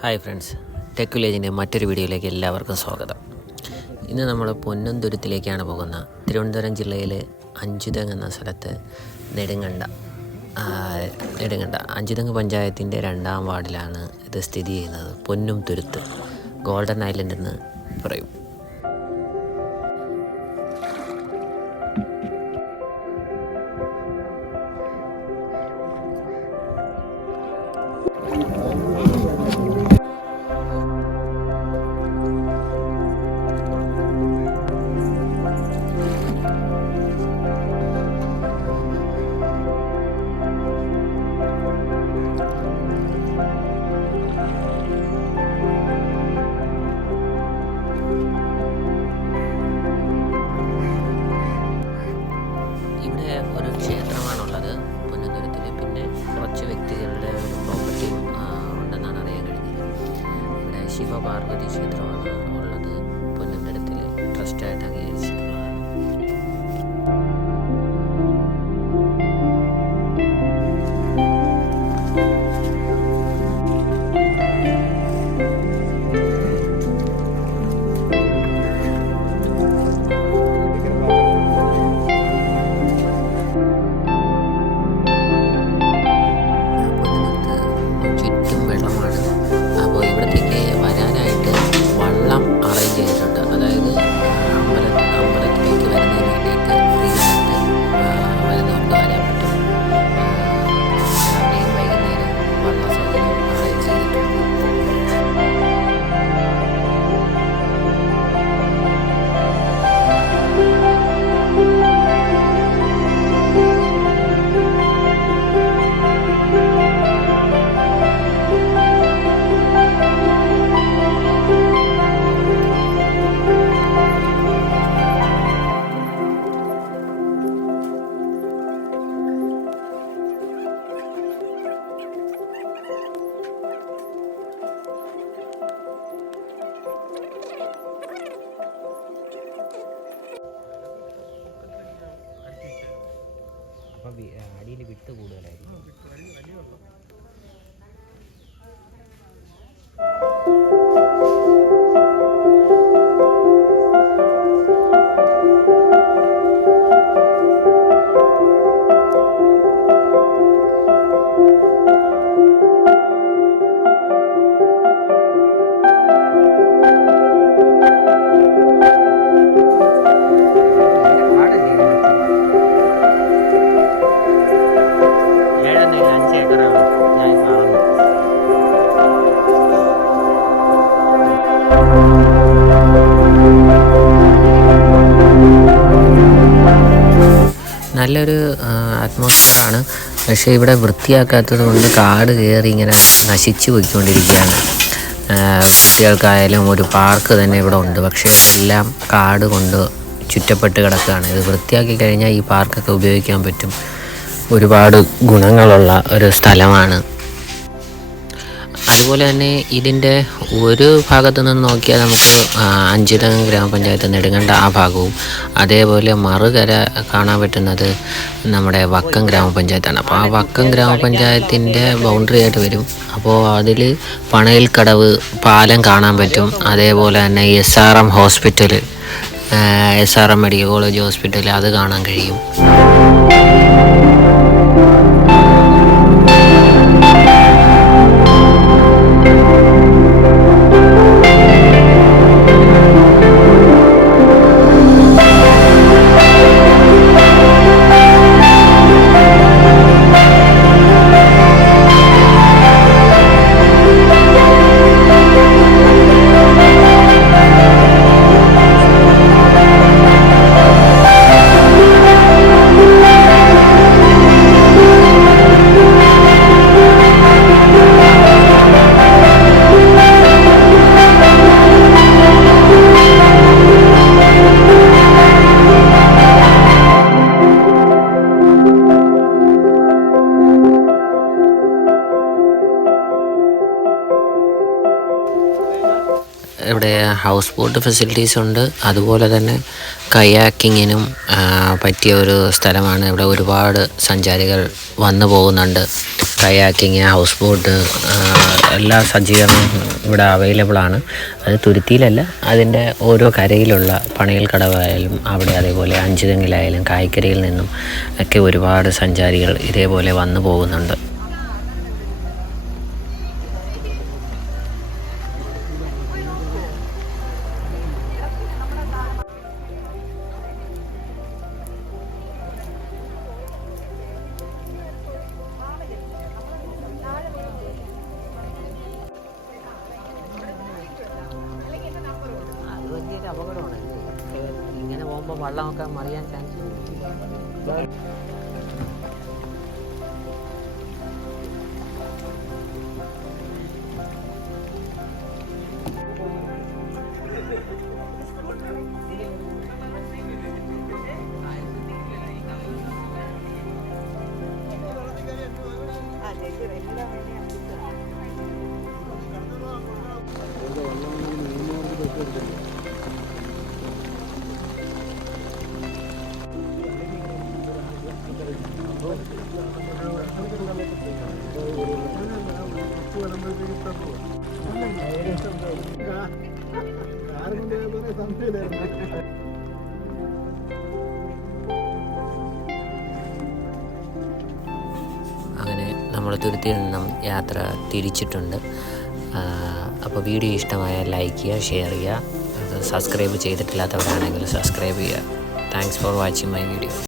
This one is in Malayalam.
ഹായ് ഫ്രണ്ട്സ്, ടെക് വില്ലേജിൻ്റെ മറ്റൊരു വീഡിയോയിലേക്ക് എല്ലാവർക്കും സ്വാഗതം. ഇന്ന് നമ്മൾ പൊന്നന്തുരുത്തിലേക്കാണ് പോകുന്നത്. തിരുവനന്തപുരം ജില്ലയിലെ അഞ്ചുതെങ്ങ് എന്ന സ്ഥലത്ത് നെടുങ്കണ്ട അഞ്ചുതെങ്ങ് പഞ്ചായത്തിൻ്റെ 2-ാം വാർഡിലാണ് ഇത് സ്ഥിതി ചെയ്യുന്നത്. പൊന്നും തുരുത്ത്, ഗോൾഡൻ ഐലൻഡ് എന്ന് പറയും. ഇവിടെ ഒരു ക്ഷേത്രമാണുള്ളത് പൊന്നന്തുരുത്തിൽ. പിന്നെ കുറച്ച് വ്യക്തികളുടെ ഒരു പ്രോപ്പർട്ടി ഉണ്ടെന്നാണ് അറിയാൻ കഴിഞ്ഞത്. ഇവിടെ ശിവപാർവതി ക്ഷേത്രമാണ് ഉള്ളത്. പൊന്നന്തുരുത്തിൽ ട്രസ്റ്റായിട്ട് അംഗീകരിച്ചിട്ടുള്ളതാണ്. അപ്പോൾ അടിയിൽ വിട്ട് കൂടുതലായിരിക്കും. നല്ലൊരു അറ്റ്മോസ്ഫിയറാണ്. പക്ഷേ ഇവിടെ വൃത്തിയാക്കാത്തത് കൊണ്ട് കാട് കയറി ഇങ്ങനെ നശിച്ചു പോയിക്കൊണ്ടിരിക്കുകയാണ്. കുട്ടികൾക്കായാലും ഒരു പാർക്ക് തന്നെ ഇവിടെ ഉണ്ട്, പക്ഷേ എല്ലാം കാട് കൊണ്ട് ചുറ്റപ്പെട്ട് കിടക്കുകയാണ്. ഇത് വൃത്തിയാക്കി കഴിഞ്ഞാൽ ഈ പാർക്കൊക്കെ ഉപയോഗിക്കാൻ പറ്റും. ഒരുപാട് ഗുണങ്ങളുള്ള ഒരു സ്ഥലമാണ്. അതുപോലെ തന്നെ ഇതിൻ്റെ ഒരു ഭാഗത്തു നിന്ന് നോക്കിയാൽ നമുക്ക് അഞ്ചുതെങ്ങ് ഗ്രാമപഞ്ചായത്ത് നെടുങ്കണ്ട ആ ഭാഗവും, അതേപോലെ മറുകര കാണാൻ പറ്റുന്നത് നമ്മുടെ വക്കം ഗ്രാമപഞ്ചായത്താണ്. അപ്പോൾ ആ വക്കം ഗ്രാമപഞ്ചായത്തിൻ്റെ ബൗണ്ടറി ആയിട്ട് വരും. അപ്പോൾ അതിൽ പണയിൽക്കടവ് പാലം കാണാൻ പറ്റും. അതേപോലെ തന്നെ SRM hospital, SRM medical college hospital, അത് കാണാൻ കഴിയും. ഇവിടെ ഹൗസ് ബോട്ട് ഫെസിലിറ്റീസ് ഉണ്ട്. അതുപോലെ തന്നെ കയാക്കിങ്ങിനും പറ്റിയ ഒരു സ്ഥലമാണ്. ഇവിടെ ഒരുപാട് സഞ്ചാരികൾ വന്നു പോകുന്നുണ്ട്. കയാക്കിങ്, ഹൗസ് ബോട്ട്, എല്ലാ സജ്ജീകരണവും ഇവിടെ അവൈലബിൾ ആണ്. അത് തുരുത്തിയിലല്ല, അതിൻ്റെ ഓരോ കരയിലുള്ള പണിയൽ കടവായാലും അവിടെ, അതേപോലെ അഞ്ചുതെങ്ങിലായാലും കായ്ക്കരയിൽ നിന്നും ഒക്കെ ഒരുപാട് സഞ്ചാരികൾ ഇതേപോലെ വന്നു പോകുന്നുണ്ട്. വലിയൊരു അപകടമാണ്. ഇങ്ങനെ പോകുമ്പോൾ വെള്ളമൊക്കെ മറിയാൻ ചാൻസ് ഉണ്ട്. അങ്ങനെ നമ്മൾ തുരുത്തിയിൽ നിന്നും യാത്ര തിരിച്ചിട്ടുണ്ട്. അപ്പോൾ വീഡിയോ ഇഷ്ടമായാൽ ലൈക്ക് ചെയ്യുക, ഷെയർ ചെയ്യുക. സബ്സ്ക്രൈബ് ചെയ്തിട്ടില്ലാത്തവരാണെങ്കിൽ സബ്സ്ക്രൈബ് ചെയ്യുക. Thanks for watching my video.